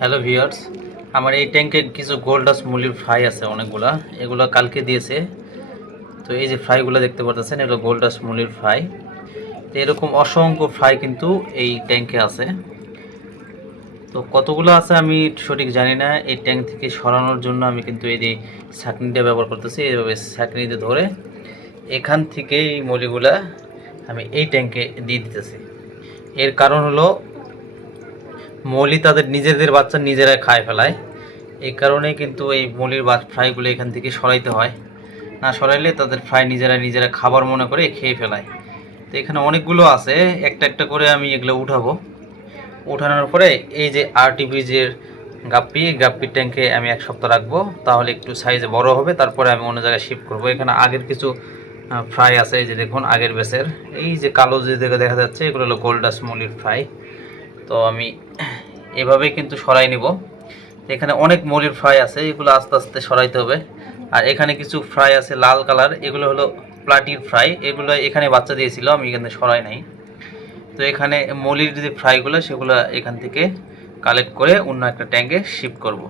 Hello viewers, আমার এই ট্যাঙ্কে কিছু গোল্ডাস মুলির ফ্রাই আছে অনেকগুলা। এগুলো কালকে দিয়েছে। তো এই যে ফ্রাইগুলো দেখতে পাচ্ছেন, এগুলো গোল্ডাস মুলির ফ্রাই। তো এরকম অসংখ্য ফ্রাই কিন্তু এই ট্যাঙ্কে আছে। তো কতগুলো আছে আমি সঠিক জানি না। এই ট্যাঙ্ক থেকে সরানোর জন্য আমি কিন্তু এই যে ছাঁকনিটা ব্যবহার করতেছি। এইভাবে ছাঁকনিতে ধরে এখান থেকে এই মুলিগুলা আমি এই ট্যাঙ্কে দিয়ে দিতেছি। এর কারণ হলো মৌলি তাদের নিজেদের বাচ্চা নিজেরাই খায় ফেলায়। এই কারণেই কিন্তু এই মৌলির ফ্রাইগুলো এখান থেকে সরাইতে হয়। না সরাইলে তাদের ফ্রাই নিজেরা খাবার মনে করে খেয়ে ফেলায়। তো এখানে অনেকগুলো আছে, একটা একটা করে আমি এগুলো উঠাবো। উঠানোর পরে এই যে আরটিপিজের গাপ্পির ট্যাঙ্কে আমি 1 সপ্তাহ রাখবো, তাহলে একটু সাইজে বড় হবে। তারপরে আমি অন্য জায়গায় শিফট করব। এখানে আগের কিছু ফ্রাই আছে, এই যে দেখুন আগের বেসের এই যে কালো যে দেখা যাচ্ছে, এগুলো হলো গোল্ডাস মৌলির ফ্রাই। তো আমি এভাবেই কিন্তু সরাই নিব। এখানে অনেক মৌলির ফ্রাই আছে, এগুলো আস্তে আস্তে সরাইতে হবে। আর এখানে কিছু ফ্রাই আছে লাল কালার, এগুলো হলো প্লাটির ফ্রাই। এগুলো এখানে বাচ্চা দিয়েছিল, আমি এখানে সরাই নাই। তো এখানে মৌলির যে ফ্রাইগুলো সেগুলো এখান থেকে কালেক্ট করে অন্য একটা ট্যাঙ্কে শিফট করব।